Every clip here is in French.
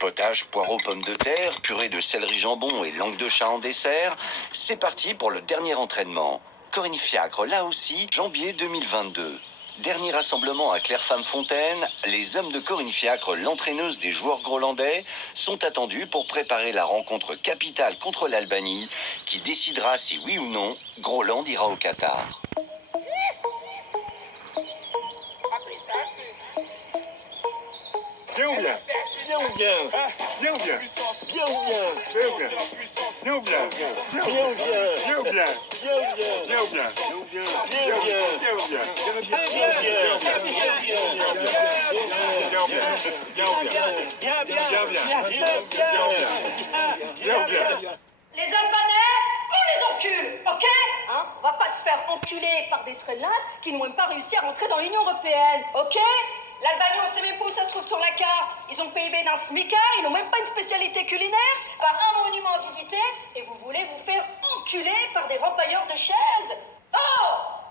Potage, poireaux, pommes de terre, purée de céleri jambon et langue de chat en dessert, c'est parti pour le dernier entraînement. Corinne Fiacre, là aussi, janvier 2022. Dernier rassemblement à Clairefontaine, les hommes de Corinne Fiacre, l'entraîneuse des joueurs grolandais, sont attendus pour préparer la rencontre capitale contre l'Albanie, qui décidera si oui ou non, Groland ira au Qatar. Bien ou bien? Bien ou bien? Bien ou bien? Bien ou bien? Bien ou bien? Bien ou bien? Bien ou bien? Bien ou bien? Bien ou bien? Bien ou bien? Bien ou bien? Les Albanais, on les encule, ok? Hein? On va pas se faire enculer par des traînates qui n'ont même pas réussi à rentrer dans l'Union Européenne, ok? L'Albanie, on sait même pas où ça se trouve sur la carte. Ils ont le PIB d'un smicard, ils n'ont même pas une spécialité culinaire, pas un monument à visiter, et vous voulez vous faire enculer par des repailleurs de chaises? Oh!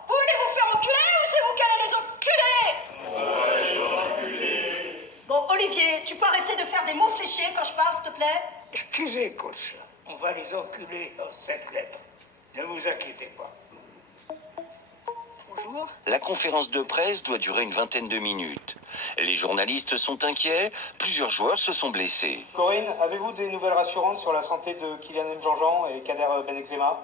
Vous voulez vous faire enculer ou c'est vous qui allez les enculer? Bon, Olivier, tu peux arrêter de faire des mots fléchés quand je parle, s'il te plaît? Excusez, coach, on va les enculer en 7 lettres. Ne vous inquiétez pas. Bonjour. La conférence de presse doit durer une vingtaine de minutes. Les journalistes sont inquiets, plusieurs joueurs se sont blessés. Corinne, avez-vous des nouvelles rassurantes sur la santé de Kylian Mjanjan et Kader Benexema?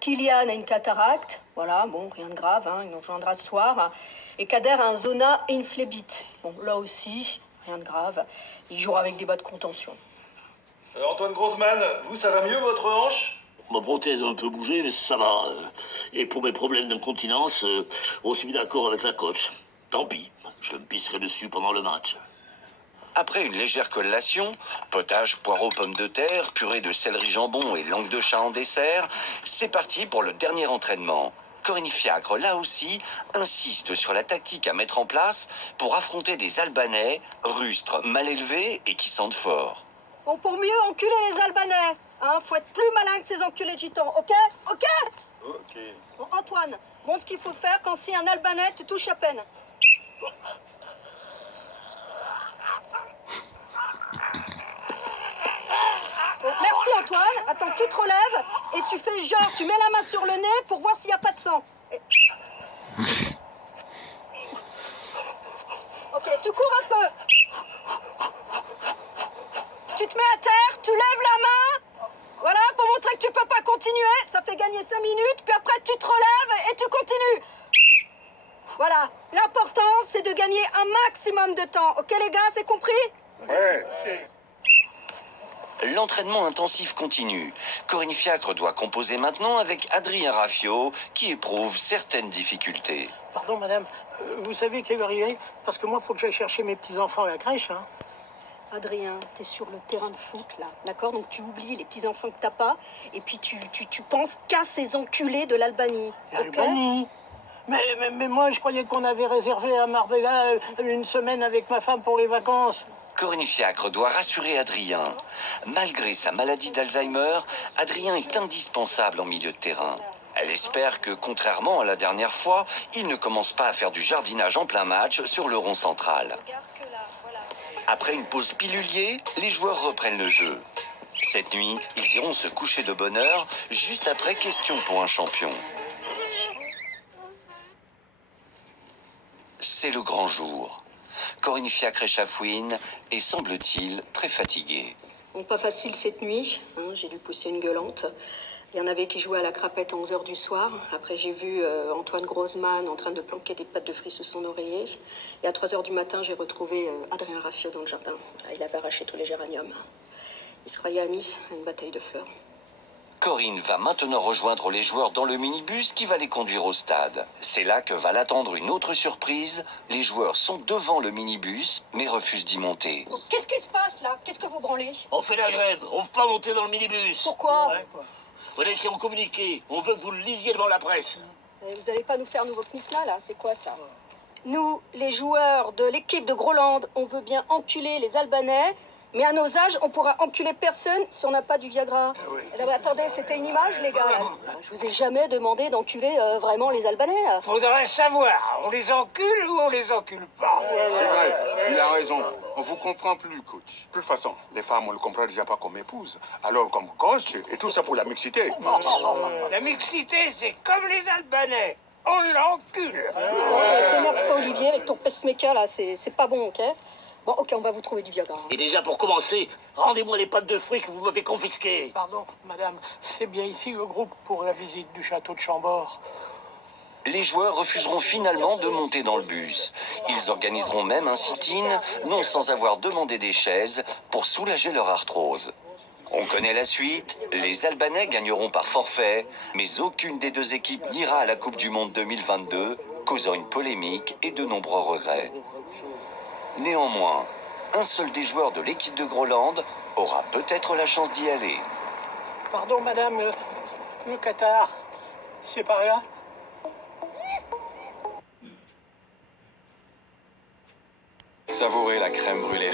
Kylian a une cataracte, voilà, bon, rien de grave, hein, il nous rejoindra ce soir. Et Kader a un zona et une phlébite. Bon, là aussi, rien de grave. Il jouera avec des bas de contention. Antoine Grossman, vous, ça va mieux votre hanche? Ma prothèse a un peu bougé, mais ça va. Et pour mes problèmes d'incontinence, on s'est mis d'accord avec la coach. Tant pis, je me pisserai dessus pendant le match. Après une légère collation, potage, poireaux, pommes de terre, purée de céleri jambon et langue de chat en dessert, c'est parti pour le dernier entraînement. Corinne Fiacre, là aussi, insiste sur la tactique à mettre en place pour affronter des Albanais, rustres, mal élevés et qui sentent fort. Bon, pour mieux enculer les Albanais, hein, faut être plus malin que ces enculés de gitans, ok? Ok? Ok. Bon, Antoine, montre ce qu'il faut faire quand si un Albanais te touche à peine. Bon, merci Antoine. Attends, tu te relèves et tu fais genre, tu mets la main sur le nez pour voir s'il n'y a pas de sang. Ok, tu cours un peu. Tu te mets à terre, tu lèves la main. Voilà, pour montrer que tu peux pas continuer. Ça fait gagner 5 minutes, puis après tu te relèves et tu continues. Voilà, l'important c'est de gagner un maximum de temps. Ok les gars, c'est compris? Ouais. L'entraînement intensif continue. Corinne Fiacre doit composer maintenant avec Adrien Raffio, qui éprouve certaines difficultés. Pardon, madame, vous savez quelle heure il est? Parce que moi, il faut que j'aille chercher mes petits-enfants à la crèche, hein. Adrien, t'es sur le terrain de foot là, d'accord? Donc tu oublies les petits-enfants que t'as pas, et puis tu penses qu'à ces enculés de l'Albanie. L'Albanie. Mais moi, je croyais qu'on avait réservé à Marbella une semaine avec ma femme pour les vacances. Corinne Fiacre doit rassurer Adrien. Malgré sa maladie d'Alzheimer, Adrien est indispensable en milieu de terrain. Elle espère que, contrairement à la dernière fois, il ne commence pas à faire du jardinage en plein match sur le rond central. Après une pause pilulier, les joueurs reprennent le jeu. Cette nuit, ils iront se coucher de bonne heure, juste après Question pour un champion. C'est le grand jour. Corinne Fiacre échafouine et semble-t-il très fatiguée. Bon, pas facile cette nuit, hein, j'ai dû pousser une gueulante. Il y en avait qui jouaient à la crapette à 11h du soir. Après, j'ai vu Antoine Grossman en train de planquer des pâtes de fruits sous son oreiller. Et à 3h du matin, j'ai retrouvé Adrien Raffio dans le jardin. Il avait arraché tous les géraniums. Il se croyait à Nice, à une bataille de fleurs. Corinne va maintenant rejoindre les joueurs dans le minibus qui va les conduire au stade. C'est là que va l'attendre une autre surprise. Les joueurs sont devant le minibus, mais refusent d'y monter. Bon, qu'est-ce qui se passe là? Qu'est-ce que vous branlez? On fait la grève, on ne peut pas monter dans le minibus. Pourquoi? On a écrit en communiqué, on veut que vous le lisiez devant la presse. Vous allez pas nous faire nouveau knisla là? C'est quoi ça? Nous, les joueurs de l'équipe de Groland, on veut bien enculer les Albanais, Mais à nos âges, on pourra enculer personne si on n'a pas du Viagra. Non, mais attendez, c'était une image, les gars, là. Je vous ai jamais demandé d'enculer vraiment les Albanais, là. Faudrait savoir, on les encule ou on les encule pas? C'est vrai, il a raison. On vous comprend plus, coach. De toute façon, les femmes, on ne comprend déjà pas comme épouse. Alors, comme coach, et tout ça pour la mixité. La mixité, c'est comme les Albanais. On l'encule. T'énerve pas, Olivier, avec ton pacemaker, là, c'est pas bon, ok? Bon, ok, on va vous trouver du Viagra. Et déjà, pour commencer, rendez-moi les pâtes de fruits que vous m'avez confisquées. Pardon, madame, c'est bien ici le groupe pour la visite du château de Chambord. Les joueurs refuseront finalement de monter dans le bus. Ils organiseront même un sit-in, non sans avoir demandé des chaises pour soulager leur arthrose. On connaît la suite, les Albanais gagneront par forfait, mais aucune des deux équipes n'ira à la Coupe du Monde 2022, causant une polémique et de nombreux regrets. Néanmoins, un seul des joueurs de l'équipe de Groland aura peut-être la chance d'y aller. Pardon, madame, le Qatar, c'est par là? Savourez la crème brûlée